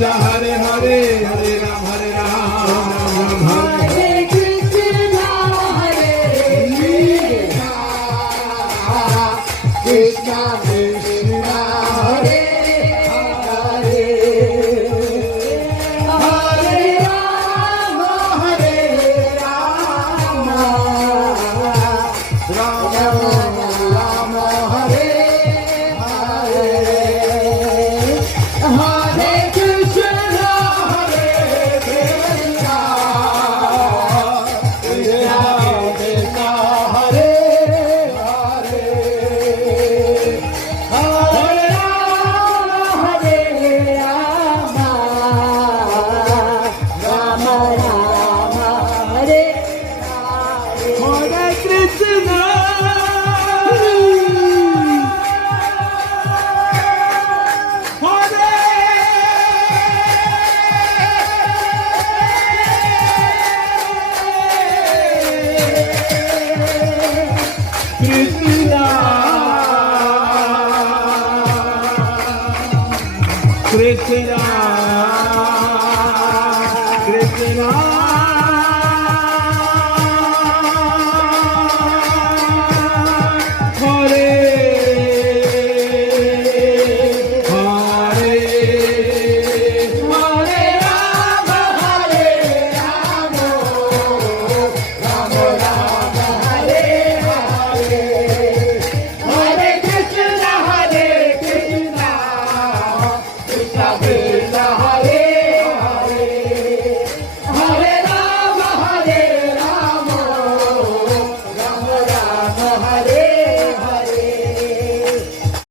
Hare Hare, Hare Ram, Hare Ram, Hare Krishna, Hare Krishna, Krishna Krishna, Hare Hare, Hare Rama, Hare Rama, Rama Rama, Hare Hare, Hare Krishna, Hare Krishna, Krishna Krishna, Hare Hare, Hare Rama, Hare Rama, Rama Rama, Hare Hare, Hare Krishna. Krishna, Krishna.